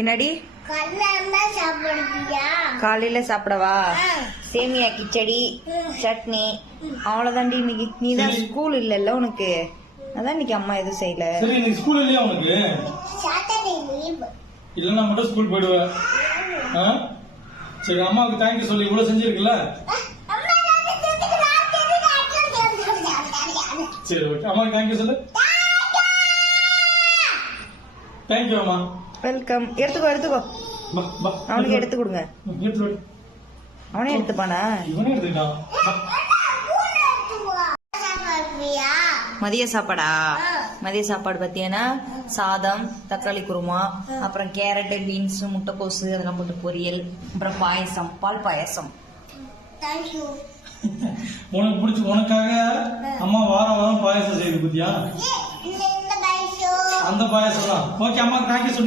என்னடி காலையில சாப்பிடவா? சேமியா கிச்சடி சட்னி அவ்வளவுதாண்டி. இன்னைக்கு நீதான் ஸ்கூல் இல்லல்ல உனக்கு, அதான் இன்னைக்கு அம்மா எதுவும் செய்யல. சரி இன்னைக்கு ஸ்கூல் இல்லையா உனக்கு? இல்லன்னா மட்டும் ஸ்கூல் போயிடுவேன். சரி அம்மாவுக்கு தேங்க்யூ சொல்லி இவ்வளவு செஞ்சிருக்குல்ல. சரி ஓகே, அம்மாவுக்கு தேங்க்யூ சொல்லு. தேங்க்யூ அம்மா. வெல்கம். எடுத்துக்கோ எடுத்துக்கோ, அவனுக்கு எடுத்து கொடுங்க. அவனே எடுத்துப்பானா? இவனே எடுத்துக்கிட்டான். மதிய சாப்பாடா? மதிய சாப்பாடு பத்தியானா சாதம், தக்காளி குருமா, அப்புறம் கேரட், பீன்ஸ், முட்டைக்கோசு அதெல்லாம் போட்டு பொரியல், அப்புறம் பாயசம், பால் பாயசம். உனக்கு பிடிச்ச உனக்காக அம்மா வாரம் வாரம் பாயசம் செய்யுது பத்தியா? அந்த பாயசம் தான். ஓகே அம்மா தேங்க்யூ சொன்னியா?